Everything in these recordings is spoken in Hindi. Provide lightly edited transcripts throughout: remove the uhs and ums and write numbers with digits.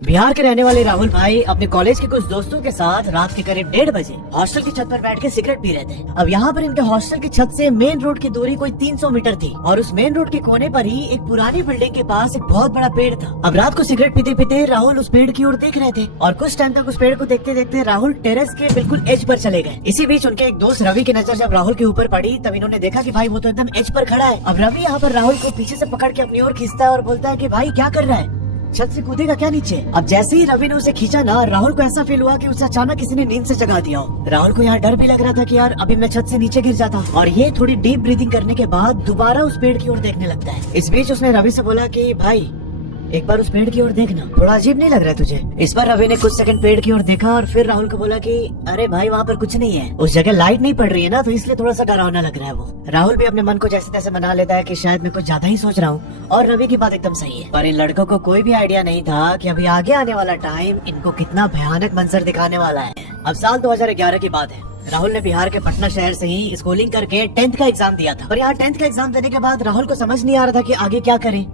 बिहार के रहने वाले राहुल भाई अपने कॉलेज के कुछ दोस्तों के साथ रात के करीब 1:30 बजे हॉस्टल की छत पर बैठ के सिगरेट पी रहे थे। अब यहाँ पर इनके हॉस्टल की छत से मेन रोड की दूरी कोई 300 मीटर थी और उस मेन रोड के कोने पर ही एक पुरानी बिल्डिंग के पास एक बहुत बड़ा पेड़ था। अब रात को सिगरेट पीते पीते राहुल उस पेड़ की ओर देख रहे थे और कुछ टाइम तक उस पेड़ को देखते देखते राहुल टेरेस के बिल्कुल एज पर चले गए। इसी बीच उनके एक दोस्त रवि की नजर जब राहुल के ऊपर पड़ी तब इन्होंने देखा कि भाई वो तो एकदम एज पर खड़ा है। अब रवि यहाँ पर राहुल को पीछे से पकड़ के अपनी ओर खींचता है और बोलता है कि भाई क्या कर रहा है, छत से कूदेगा क्या नीचे। अब जैसे ही रवि ने उसे खींचा ना, राहुल को ऐसा फील हुआ कि उसे अचानक किसी ने नींद से जगा दिया हो। राहुल को यहाँ डर भी लग रहा था कि यार अभी मैं छत से नीचे गिर जाता, और ये थोड़ी डीप ब्रीदिंग करने के बाद दोबारा उस पेड़ की ओर देखने लगता है। इस बीच उसने रवि से बोला कि भाई एक बार उस पेड़ की ओर देखना, थोड़ा अजीब नहीं लग रहा है तुझे। इस पर रवि ने कुछ सेकंड पेड़ की ओर देखा और फिर राहुल को बोला कि अरे भाई वहाँ पर कुछ नहीं है, उस जगह लाइट नहीं पड़ रही है ना, तो इसलिए थोड़ा सा डरावना लग रहा है वो। राहुल भी अपने मन को जैसे तैसे मना लेता है कि शायद मैं कुछ ज्यादा ही सोच रहा हूँ और रवि की बात एकदम सही है। पर इन लड़कों को कोई भी आइडिया नहीं था कि अभी आगे आने वाला टाइम इनको कितना भयानक मंजर दिखाने वाला है। अब साल 2011 की बात है। राहुल ने बिहार के पटना शहर से ही स्कूलिंग करके 10th का एग्जाम दिया था। और यहाँ 10th का एग्जाम देने के बाद राहुल को समझ नहीं आ रहा था कि आगे क्या करे,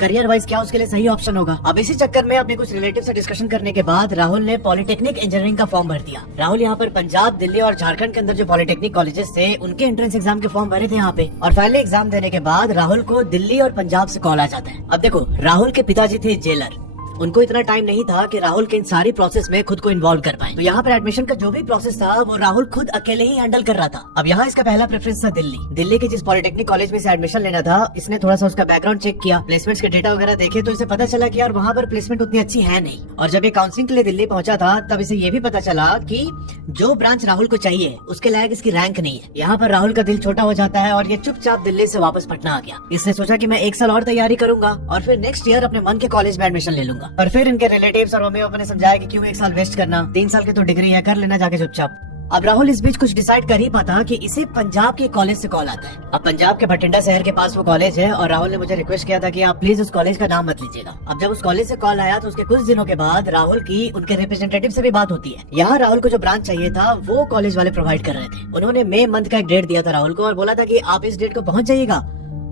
करियर वाइज क्या उसके लिए सही ऑप्शन होगा। अब इसी चक्कर में अपने कुछ रिलेटिव से डिस्कशन करने के बाद राहुल ने पॉलिटेक्निक इंजीनियरिंग का फॉर्म भर दिया। राहुल यहाँ पर पंजाब, दिल्ली और झारखंड के अंदर जो पॉलिटेक्निक कॉलेजेस थे उनके एंट्रेंस एग्जाम के फॉर्म भरे थे यहाँ पे। और फाइनली एग्जाम देने के बाद राहुल को दिल्ली और पंजाब से कॉल आ जाता है। अब देखो, राहुल के पिताजी थे जेलर, उनको इतना टाइम नहीं था कि राहुल के इन सारी प्रोसेस में खुद को इन्वॉल्व कर पाए। तो यहाँ पर एडमिशन का जो भी प्रोसेस था वो राहुल खुद अकेले ही हैंडल कर रहा था। अब यहाँ इसका पहला प्रेफरेंस था दिल्ली। दिल्ली के जिस पॉलिटेक्निक कॉलेज में से एडमिशन लेना था, इसने थोड़ा सा उसका बैकग्राउंड चेक किया, प्लेसमेंट्स के डेटा वगैरह देखे, तो इसे पता चला कि यार वहाँ पर प्लेसमेंट उतनी अच्छी है नहीं। और जब ये काउंसलिंग के लिए दिल्ली पहुंचा था तब इसे ये भी पता चला कि जो ब्रांच राहुल को चाहिए उसके लायक इसकी रैंक नहीं है। यहाँ पर राहुल का दिल छोटा हो जाता है और ये चुपचाप दिल्ली से वापस पटना आ गया। इसने सोचा कि मैं 1 साल और तैयारी करूंगा और फिर नेक्स्ट ईयर अपने मन के कॉलेज में एडमिशन ले लूंगा। और फिर इनके रिलेटिव्स और मम्मी पापा ने समझाया कि क्यों 1 साल वेस्ट करना, 3 साल की तो डिग्री है, कर लेना जाके चुपचाप। अब राहुल इस बीच कुछ डिसाइड कर ही पाता कि इसे पंजाब के कॉलेज से कॉल आता है। अब पंजाब के भटिंडा शहर के पास वो कॉलेज है और राहुल ने मुझे रिक्वेस्ट किया था कि आप प्लीज उस कॉलेज का नाम मत लीजिएगा। अब जब उस कॉलेज से कॉल आया तो उसके कुछ दिनों के बाद राहुल की उनके रिप्रेजेंटेटिव से भी बात होती है। यहाँ राहुल को जो ब्रांच चाहिए था वो कॉलेज वाले प्रोवाइड कर रहे थे। उन्होंने मई मंथ का एक डेट दिया था राहुल को और बोला था कि आप इस डेट को पहुंच जाइएगा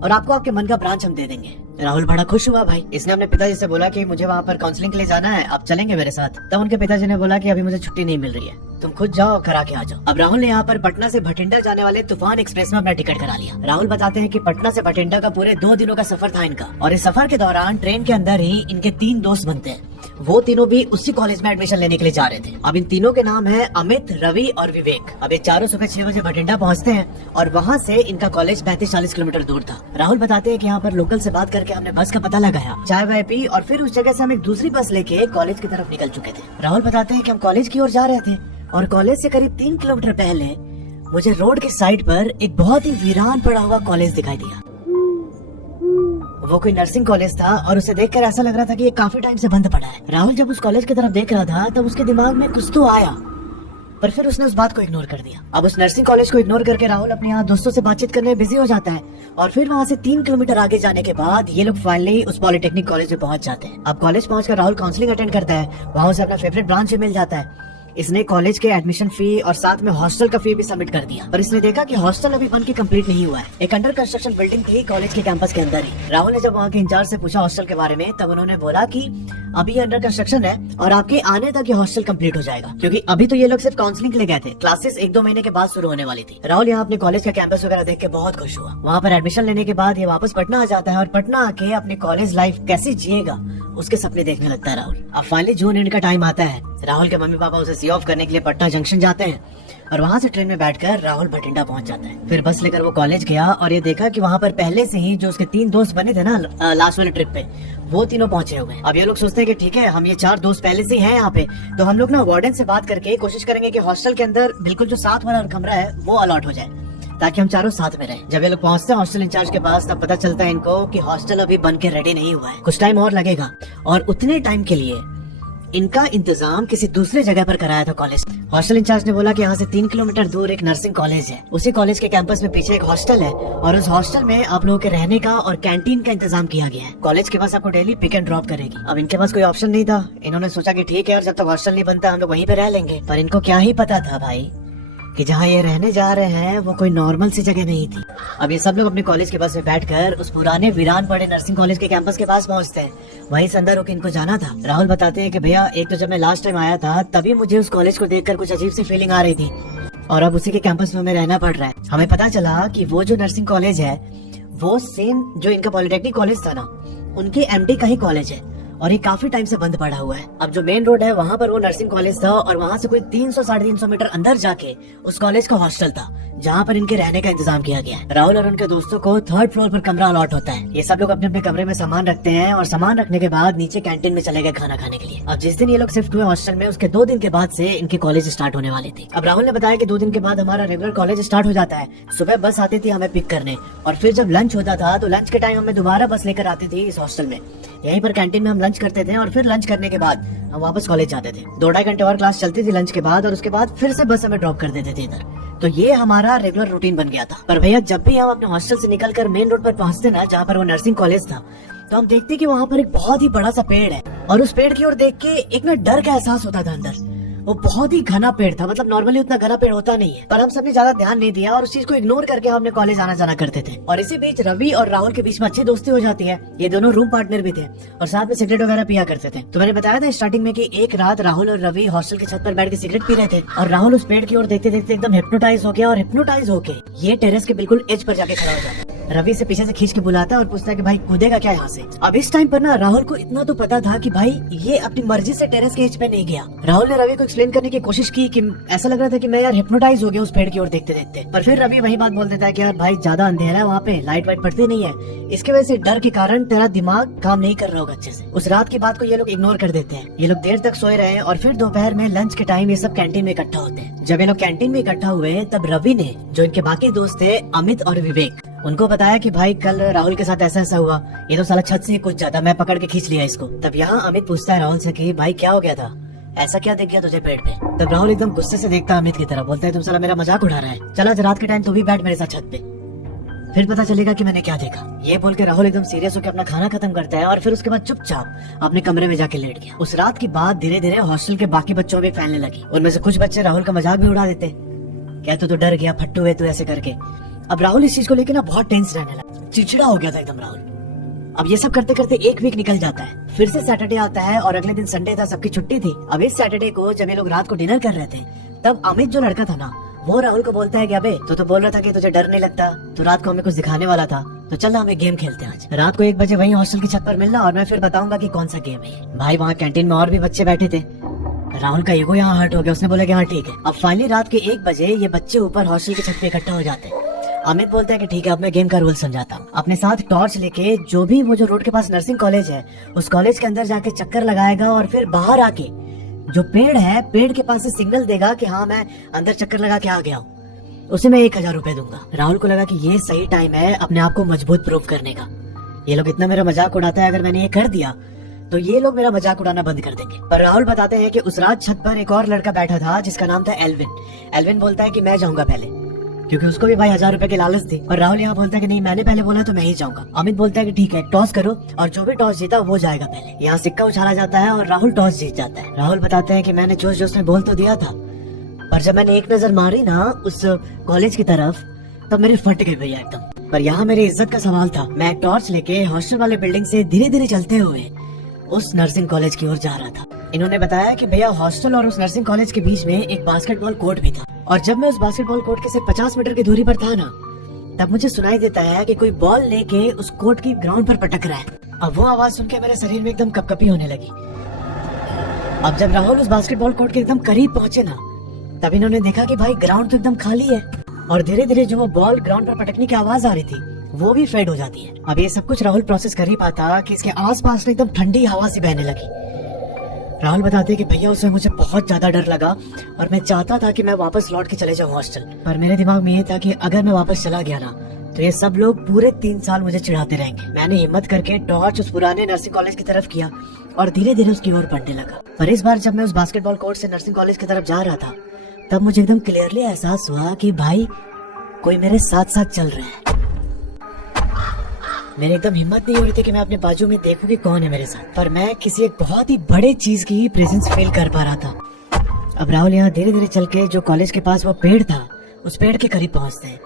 और आपको आपके मन का ब्रांच हम दे देंगे। राहुल बड़ा खुश हुआ भाई। इसने अपने पिताजी से बोला कि मुझे वहाँ पर काउंसलिंग के लिए जाना है, आप चलेंगे मेरे साथ। तब उनके पिताजी ने बोला कि अभी मुझे छुट्टी नहीं मिल रही है, तुम खुद जाओ करा के आ जाओ। अब राहुल ने यहाँ पर पटना से भटिंडा जाने वाले तूफान एक्सप्रेस में अपना टिकट करा लिया। राहुल बताते हैं कि पटना से भटिंडा का पूरे 2 दिनों का सफर था इनका, और इस सफर के दौरान ट्रेन के अंदर ही इनके 3 दोस्त बनते हैं। वो तीनों भी उसी कॉलेज में एडमिशन लेने के लिए जा रहे थे। अब इन तीनों के नाम है अमित, रवि और विवेक। अब ये चारों सुबह 6 बजे भटिंडा पहुँचते हैं और वहाँ से इनका कॉलेज 35-40 किलोमीटर दूर था। राहुल बताते हैं कि यहाँ पर लोकल से बात करके हमने बस का पता लगाया, चाय वाय पी और फिर उस जगह से हम एक दूसरी बस लेके कॉलेज की तरफ निकल चुके थे। राहुल बताते हैं कि हम कॉलेज की ओर जा रहे थे और कॉलेज से करीब 3 किलोमीटर पहले मुझे रोड के साइड पर एक बहुत ही वीरान पड़ा हुआ कॉलेज दिखाई दिया। वो कोई नर्सिंग कॉलेज था और उसे देखकर ऐसा लग रहा था कि ये काफी टाइम से बंद पड़ा है। राहुल जब उस कॉलेज की तरफ देख रहा था तब उसके दिमाग में कुछ तो आया, पर फिर उसने उस बात को इग्नोर कर दिया। अब उस नर्सिंग कॉलेज को इग्नोर करके राहुल अपने यहाँ दोस्तों से बातचीत करने में बिजी हो जाता है और फिर वहाँ से 3 किलोमीटर आगे जाने के बाद ये लोग फाइनली उस पॉलिटेक्निक कॉलेज में पहुंच जाते हैं। अब कॉलेज पहुंचकर राहुल काउंसलिंग अटेंड करता है, वहाँ उसे अपना फेवरेट ब्रांच भी मिल जाता है। इसने कॉलेज के एडमिशन फी और साथ में हॉस्टल का फी भी सबमिट कर दिया, पर इसने देखा कि हॉस्टल अभी बन के कंप्लीट नहीं हुआ है। एक अंडर कंस्ट्रक्शन बिल्डिंग थी कॉलेज के कैंपस के अंदर ही। राहुल ने जब वहाँ के इंचार्ज से पूछा हॉस्टल के बारे में, तब उन्होंने बोला कि अभी ये अंडर कंस्ट्रक्शन है और आपके आने तक ये हॉस्टल कंप्लीट हो जाएगा, क्योंकि अभी तो ये लोग सिर्फ काउंसलिंग के लिए गए थे, क्लासेस 1-2 महीने के बाद शुरू होने वाली थी। राहुल यहाँ अपने कॉलेज का कैंपस वगैरह देख के बहुत खुश हुआ। वहाँ पर एडमिशन लेने के बाद ये वापस पटना आ जाता है और पटना आके अपने कॉलेज लाइफ कैसे जिएगा उसके सपने देखने लगता है राहुल। अब फाइनली जून एंड का टाइम आता है। राहुल के मम्मी पापा उसे सी ऑफ करने के लिए पटना जंक्शन जाते हैं और वहाँ से ट्रेन में बैठकर राहुल भटिंडा पहुंच जाता है। फिर बस लेकर वो कॉलेज गया और ये देखा कि वहाँ पर पहले से ही जो उसके 3 दोस्त बने थे ना लास्ट वाले ट्रिप पे, वो तीनों पहुंचे हुए हैं। अब ये लोग सोचते हैं कि ठीक है, हम ये 4 दोस्त पहले से ही हैं यहाँ पे, तो हम लोग ना वार्डन से बात करके कोशिश करेंगे कि हॉस्टल के अंदर बिल्कुल जो साथ वाला कमरा है वो अलॉट हो जाए, ताकि हम चारों साथ में रहें। जब ये लोग पहुंचते हैं हॉस्टल इंचार्ज के पास, तब पता चलता है इनको कि हॉस्टल अभी बन के रेडी नहीं हुआ है, कुछ टाइम और लगेगा। और उतने टाइम के लिए इनका इंतजाम किसी दूसरे जगह पर कराया था कॉलेज। हॉस्टल इंचार्ज ने बोला कि यहाँ से 3 किलोमीटर दूर एक नर्सिंग कॉलेज है, उसी कॉलेज के कैंपस में पीछे एक हॉस्टल है और उस हॉस्टल में आप लोगों के रहने का और कैंटीन का इंतजाम किया गया है। कॉलेज के पास आपको डेली पिक एंड ड्रॉप करेगी। अब इनके पास कोई ऑप्शन नहीं था, इन्होंने सोचा कि ठीक है यार, जब तक हॉस्टल नहीं बनता हम लोग वहीं पे रह लेंगे। पर इनको क्या ही पता था भाई कि जहाँ ये रहने जा रहे हैं वो कोई नॉर्मल सी जगह नहीं थी। अब ये सब लोग अपने कॉलेज के बस में बैठकर उस पुराने वीरान पड़े नर्सिंग कॉलेज के कैंपस के पास पहुंचते हैं। वहीं से अंदर होकर इनको जाना था। राहुल बताते हैं कि भैया एक तो जब मैं लास्ट टाइम आया था तभी मुझे उस कॉलेज को देखकर कुछ अजीब सी फीलिंग आ रही थी, और अब उसी के कैंपस में हमें रहना पड़ रहा है। हमें पता चला कि वो जो नर्सिंग कॉलेज है वो सेम जो इनका पॉलिटेक्निक कॉलेज था ना, उनके एमडी का ही कॉलेज है, और ये काफी टाइम से बंद पड़ा हुआ है। अब जो मेन रोड है वहाँ पर वो नर्सिंग कॉलेज था, और वहाँ से कोई 300-350 मीटर अंदर जाके उस कॉलेज का हॉस्टल था जहाँ पर इनके रहने का इंतजाम किया गया है। राहुल और उनके दोस्तों को 3rd फ्लोर पर कमरा अलॉट होता है। ये सब लोग अपने अपने कमरे में सामान रखते हैं, और सामान रखने के बाद नीचे कैंटीन में चले गए खाना खाने के लिए। अब जिस दिन ये लोग शिफ्ट हुए हॉस्टल में, उसके 2 दिन के बाद से इनके कॉलेज स्टार्ट होने वाले थे। अब राहुल ने बताया कि 2 दिन के बाद हमारा रेगुलर कॉलेज स्टार्ट हो जाता है। सुबह बस आती थी हमें पिक करने, और फिर जब लंच होता था तो लंच के टाइम हमें दोबारा बस लेकर आती थी इस हॉस्टल में। यहीं पर कैंटीन में हम लंच करते थे, और फिर लंच करने के बाद हम वापस कॉलेज जाते थे। 2-2.5 घंटे और क्लास चलती थी लंच के बाद, और उसके बाद फिर से बस हमें ड्रॉप कर देते थे इधर। तो ये हमारा रेगुलर रूटीन बन गया था। पर भैया जब भी हम अपने हॉस्टल से निकलकर मेन रोड पर पहुंचते ना, जहाँ पर वो नर्सिंग कॉलेज था, तो हम देखते कि वहाँ पर एक बहुत ही बड़ा सा पेड़ है, और उस पेड़ की ओर देख के एक ना डर का एहसास होता था अंदर। वो बहुत ही घना पेड़ था, मतलब नॉर्मली उतना घना पेड़ होता नहीं है, पर हम सबने ज्यादा ध्यान नहीं दिया और उस चीज को इग्नोर करके हम अपने कॉलेज आना जाना करते थे। और इसी बीच रवि और राहुल के बीच में अच्छी दोस्ती हो जाती है। ये दोनों रूम पार्टनर भी थे और साथ में सिगरेट वगैरह पिया करते थे। तो मैंने बताया था स्टार्टिंग में कि एक रात राहुल और रवि हॉस्टल की छत पर बैठ के सिगरेट पी रहे थे, और राहुल उस पेड़ की ओर देखते देखते एकदम हिप्नोटाइज हो गया, और हिप्नोटाइज होके ये टेरेस के बिल्कुल एज पर जाके खड़ा हो जाता है। रवि से पीछे से खींच के बुलाता है और पूछता है कि भाई कूदेगा क्या यहाँ से। अब इस टाइम पर ना राहुल को इतना तो पता था कि भाई ये अपनी मर्जी से टेरेस के एज पे नहीं गया। राहुल ने रवि को एक्सप्लेन करने की कोशिश की कि ऐसा लग रहा था कि मैं यार हिप्नोटाइज हो गया उस पेड़ की ओर देखते देखते। पर फिर रवि वही बात बोल देता है कि यार भाई ज्यादा अंधेरा है, वहाँ पे लाइट वाइट पड़ती नहीं है, इसके वजह से डर के कारण तेरा दिमाग काम नहीं कर रहा होगा अच्छे से। उस रात की बात को ये लोग इग्नोर कर देते हैं। ये लोग देर तक सोए रहे, और फिर दोपहर में लंच के टाइम ये सब कैंटीन में इकट्ठा होते हैं। जब ये लोग कैंटीन में इकट्ठा हुए तब रवि ने, जो इनके बाकी दोस्त थे अमित और विवेक, उनको बताया कि भाई कल राहुल के साथ ऐसा ऐसा हुआ, ये तो साला छत से ही कूद जाता, मैं पकड़ के खींच लिया इसको। तब यहाँ अमित पूछता है राहुल से कि भाई क्या हो गया था, ऐसा क्या दिख गया तुझे पेड़ पे। तब राहुल एकदम गुस्से से देखता है अमित की तरफ, बोलता है तुम साला मेरा मजाक उड़ा रहा है, चल आज रात के टाइम तू भी बैठ मेरे साथ छत पे, फिर पता चलेगा कि मैंने क्या देखा। ये बोल के राहुल एकदम सीरियस होकर अपना खाना खत्म करता है, और फिर उसके बाद चुपचाप अपने कमरे में जाके लेट गया। उस रात की बात धीरे धीरे हॉस्टल के बाकी बच्चों में फैलने लगी। उनमें से कुछ बच्चे राहुल का मजाक भी उड़ा देते, कहते तो डर गया फट्टू है तू ऐसे करके। अब राहुल इस चीज को लेकर ना बहुत टेंस रहने लगा, चिड़चिड़ा हो गया था एकदम राहुल। अब ये सब करते करते 1 वीक निकल जाता है, फिर से सैटरडे आता है, और अगले दिन संडे था, सबकी छुट्टी थी। अब इस सैटरडे को जब ये लोग रात को डिनर कर रहे थे, तब अमित जो लड़का था ना, वो राहुल को बोलता है कि अबे तो बोल रहा था कि तुझे डर नहीं लगता, तो रात को हमें कुछ दिखाने वाला था, तो चल ना हमें गेम खेलते हैं आज रात को 1 बजे वहीं हॉस्टल की छत पर मिलना, और मैं फिर बताऊंगा कि कौन सा गेम है। भाई वहाँ कैंटीन में और भी बच्चे बैठे थे। राहुल का ईगो यहाँ हर्ट हो गया, उसने बोला कि हाँ ठीक है। अब फाइनली रात के 1 बजे ये बच्चे ऊपर हॉस्टल की छत पे इकट्ठा हो जाते हैं। अमित बोलता है कि ठीक है अब मैं गेम का रूल समझाता हूँ। अपने साथ टॉर्च लेके जो भी वो जो रोड के पास नर्सिंग कॉलेज है, उस कॉलेज के अंदर जाके चक्कर लगाएगा, और फिर बाहर आके जो पेड़ है, पेड़ के पास से सिग्नल देगा कि हाँ मैं अंदर चक्कर लगा के आ गया हूँ, उसे मैं 1000 रुपए दूंगा। राहुल को लगा कि ये सही टाइम है अपने आप को मजबूत प्रूफ करने का। ये लोग इतना मेरा मजाक उड़ाता है, अगर मैंने ये कर दिया तो ये लोग मेरा मजाक उड़ाना बंद कर देंगे। पर राहुल बताते हैं कि उस रात छत पर एक और लड़का बैठा था जिसका नाम था एल्विन। एल्विन बोलता है कि मैं जाऊंगा पहले, क्योंकि उसको भी भाई 1000 रुपए की लालच थी। और राहुल यहाँ बोलता है कि नहीं मैंने पहले बोला तो मैं ही जाऊंगा। अमित बोलता है कि ठीक है टॉस करो, और जो भी टॉस जीता वो जाएगा पहले। यहाँ सिक्का उछाला जाता है और राहुल टॉस जीत जाता है। राहुल बताते हैं कि मैंने जोश जोश में बोल तो दिया था, पर जब मैंने एक नजर मारी ना उस कॉलेज की तरफ, तब मेरे फट गए भैया एकदम। पर यहाँ मेरी इज्जत का सवाल था। मैं टॉर्च लेके हॉस्टल वाले बिल्डिंग से धीरे धीरे चलते हुए उस नर्सिंग कॉलेज की ओर जा रहा था। इन्होंने बताया कि भैया हॉस्टल और उस नर्सिंग कॉलेज के बीच में एक बास्केटबॉल कोर्ट भी था, और जब मैं उस बास्केटबॉल कोर्ट के सिर्फ 50 मीटर की दूरी पर था ना, तब मुझे सुनाई देता है कि कोई बॉल लेके उस कोर्ट की ग्राउंड पर पटक रहा है। अब वो आवाज सुन के मेरे शरीर में एकदम कपकपी होने लगी। अब जब राहुल उस बास्केटबॉल कोर्ट के एकदम करीब पहुंचे ना, तब इन्होंने देखा कि भाई ग्राउंड तो एकदम खाली है, और धीरे धीरे जो वो बॉल ग्राउंड पर पटकने की आवाज आ रही थी वो भी फेड हो जाती है। अब ये सब कुछ राहुल प्रोसेस कर ही पाता कि इसके आसपास में एकदम ठंडी हवा सी बहने लगी। राहुल बताते हैं कि भैया उसमें मुझे बहुत ज्यादा डर लगा, और मैं चाहता था कि मैं वापस लौट के चले जाऊं हॉस्टल, पर मेरे दिमाग में ये था कि अगर मैं वापस चला गया ना तो ये सब लोग पूरे 3 साल मुझे चिढ़ाते रहेंगे। मैंने हिम्मत करके टॉर्च उस पुराने नर्सिंग कॉलेज की तरफ किया, और धीरे धीरे उसकी ओर बढ़ने लगा। पर इस बार जब मैं उस बास्केटबॉल कोर्ट से नर्सिंग कॉलेज की तरफ जा रहा था, तब मुझे एकदम क्लियरली एहसास हुआ कि भाई कोई मेरे साथ साथ चल रहा है। मेरी एकदम हिम्मत नहीं हो रही थी कि मैं अपने बाजू में देखूं कि कौन है मेरे साथ, पर मैं किसी एक बहुत ही बड़े चीज की प्रेजेंस फील कर पा रहा था। अब राहुल यहाँ धीरे धीरे चल के जो कॉलेज के पास वो पेड़ था उस पेड़ के करीब पहुँचते हैं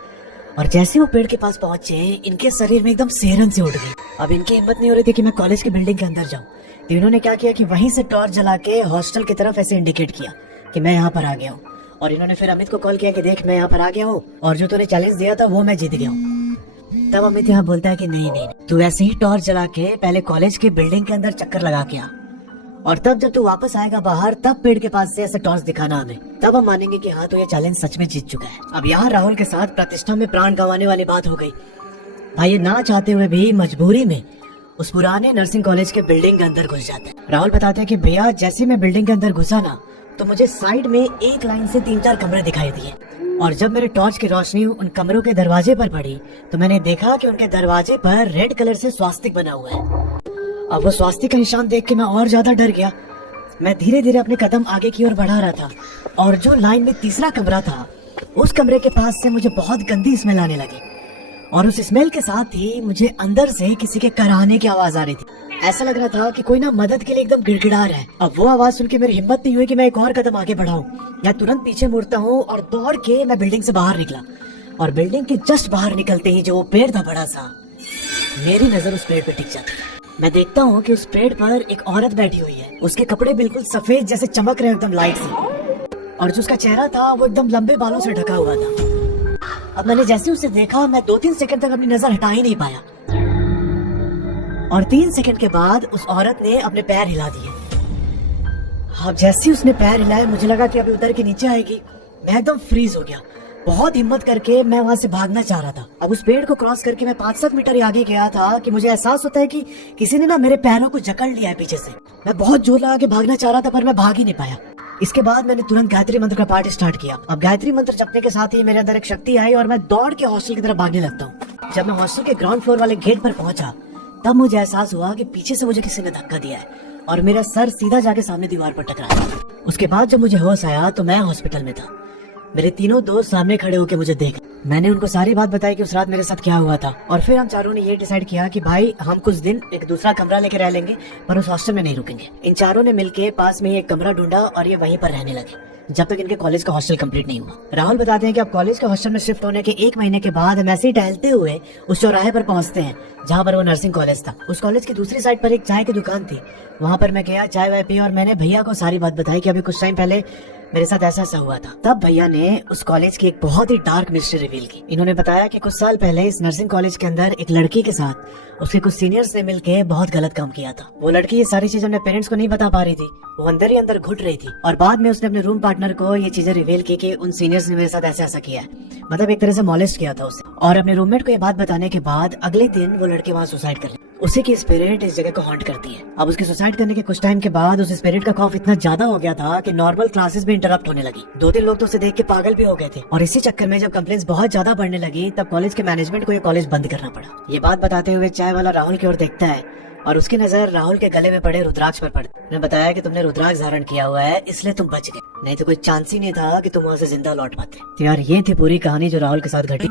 और जैसे वो पेड़ के पास पहुंचे इनके शरीर में एकदम सेरन से उठ गई। अब इनकी हिम्मत नहीं हो रही थी कि मैं कॉलेज की बिल्डिंग के अंदर जाऊं, तो इन्होंने क्या किया कि वहीं से टॉर्च जला के हॉस्टल की तरफ ऐसे इंडिकेट किया कि मैं यहाँ पर आ गया हूँ। और इन्होंने फिर अमित को कॉल किया कि देख मैं यहाँ पर आ गया हूँ और जो तूने चैलेंज दिया था वो मैं जीत गया हूँ। तब अमित यहाँ बोलता है कि नहीं नहीं, तू ऐसे ही टॉर्च जला के पहले कॉलेज की बिल्डिंग के अंदर चक्कर लगा के आ और तब जब तू वापस आएगा बाहर तब पेड़ के पास से ऐसे टॉर्च दिखाना हमें, तब हम मानेंगे कि हाँ तो ये चैलेंज सच में जीत चुका है। अब यहाँ राहुल के साथ प्रतिष्ठा में प्राण गंवाने वाली बात हो गई। भाई ये ना चाहते हुए भी मजबूरी में उस पुराने नर्सिंग कॉलेज के बिल्डिंग के अंदर घुस जाते हैं। राहुल बताते हैं कि भैया जैसे मैं बिल्डिंग के अंदर घुसा ना तो मुझे साइड में एक लाइन से 3-4 कमरे दिखाई दिए और जब मेरे टॉर्च की रोशनी उन कमरों के दरवाजे पर पड़ी तो मैंने देखा कि उनके दरवाजे पर रेड कलर से स्वास्तिक बना हुआ है। अब वो स्वास्तिक का निशान देख के मैं और ज्यादा डर गया। मैं धीरे धीरे अपने कदम आगे की ओर बढ़ा रहा था और जो लाइन में तीसरा कमरा था उस कमरे के पास से मुझे बहुत गंदी स्मेल आने लगी और उस स्मेल के साथ ही मुझे अंदर से किसी के कराहने की आवाज आ रही थी। ऐसा लग रहा था कि कोई ना मदद के लिए एकदम गिड़गिड़ा रहा है। अब वो आवाज सुन के मेरी हिम्मत नहीं हुई कि मैं एक और कदम आगे बढ़ाऊं या तुरंत पीछे मुड़ता हूँ और दौड़ के मैं बिल्डिंग से बाहर निकला और बिल्डिंग के जस्ट बाहर निकलते ही जो वो पेड़ था बड़ा सा, मेरी नजर उस पेड़ पे टिक जाती है। मैं देखता हूँ कि उस पेड़ पर एक औरत बैठी हुई है। उसके कपड़े बिल्कुल सफेद जैसे चमक रहे एकदम लाइट से और जो उसका चेहरा था वो एकदम लंबे बालों से ढका हुआ था। अब मैंने जैसे उसे देखा मैं 2-3 सेकंड तक अपनी नजर हटा ही नहीं पाया और 3 सेकंड के बाद उस औरत ने अपने पैर हिला दिए। अब जैसे ही उसने पैर हिलाए मुझे लगा कि अभी उतर के नीचे आएगी। मैं एकदम फ्रीज हो गया। बहुत हिम्मत करके मैं वहां से भागना चाह रहा था। अब उस पेड़ को क्रॉस करके मैं 5-7 मीटर आगे गया था कि मुझे एहसास होता है कि किसी ने ना मेरे पैरों को जकड़ लिया है पीछे से। मैं बहुत जोर लगा के भागना चाह रहा था पर मैं भाग ही नहीं पाया। इसके बाद मैंने तुरंत गायत्री मंत्र का पाठ स्टार्ट किया। अब गायत्री मंत्र जपने के साथ ही मेरे अंदर एक शक्ति आई और मैं दौड़ के हॉस्टल की तरफ भागने लगता हूँ। जब मैं हॉस्टल के ग्राउंड फ्लोर वाले गेट पर पहुंचा तब मुझे एहसास हुआ कि पीछे से मुझे किसी ने धक्का दिया है और मेरा सर सीधा जाके सामने दीवार पर टकराया। उसके बाद जब मुझे होश आया तो मैं हॉस्पिटल में था। मेरे तीनों दोस्त सामने खड़े होकर मुझे देख। मैंने उनको सारी बात बताई कि उस रात मेरे साथ क्या हुआ था और फिर हम चारों ने ये डिसाइड किया कि भाई हम कुछ दिन एक दूसरा कमरा लेके रह लेंगे पर उस हॉस्टल में नहीं रुकेंगे। इन चारों ने मिलके पास में ही एक कमरा ढूंढा और ये वहीं पर रहने लगे जब तक इनके कॉलेज का हॉस्टल कंप्लीट नहीं हुआ। राहुल बताते हैं कि अब कॉलेज के हॉस्टल में शिफ्ट होने के 1 महीने के बाद हम ऐसे ही टहलते हुए उस चौराहे पर पहुंचते हैं जहाँ पर वो नर्सिंग कॉलेज था। उस कॉलेज की दूसरी साइड पर एक चाय की दुकान थी। वहाँ पर मैं गया, चाय वाय पी और मैंने भैया को सारी बात बताई कि अभी कुछ टाइम पहले मेरे साथ ऐसा ऐसा हुआ था। तब भैया ने उस कॉलेज की एक बहुत ही डार्क मिस्ट्री रिवील की। इन्होंने बताया कि कुछ साल पहले इस नर्सिंग कॉलेज के अंदर एक लड़की के साथ उसके कुछ सीनियर्स ने मिलकर बहुत गलत काम किया था। वो लड़की ये सारी चीजें अपने पेरेंट्स को नहीं बता पा रही थी। वो अंदर ही अंदर घुट रही थी और बाद में उसने अपने रूम पार्टनर को ये चीजें रिवील की कि उन सीनियर्स ने मेरे साथ ऐसा ऐसा किया है, मतलब एक तरह से मॉलेस्ट किया था उसे। और अपने रूममेट को ये बात बताने के बाद अगले दिन वो लड़की वहाँ सुसाइड कर ली। उसी की स्पिरिट इस जगह को हॉन्ट करती है। अब उसके सुसाइड करने के कुछ टाइम के बाद उस स्पिरिट का खौफ इतना ज्यादा हो गया था कि नॉर्मल क्लासेस भी इंटरप्ट होने लगी। 2-3 लोग तो उसे देख के पागल भी हो गए थे और इसी चक्कर में जब कंप्लेंट्स बहुत ज्यादा बढ़ने लगी तब कॉलेज के मैनेजमेंट को ये कॉलेज बंद करना पड़ा। ये बात बताते हुए चाय वाला राहुल की ओर देखता है और उसकी नजर राहुल के गले में पड़े रुद्राक्ष पर पड़ती। मैंने बताया कि तुमने रुद्राक्ष धारण किया हुआ है इसलिए तुम बच गए, नहीं तो कोई चांस ही नहीं था कि तुम वहाँ से जिंदा लौट पाते। तो यार ये थी पूरी कहानी जो राहुल के साथ घटी।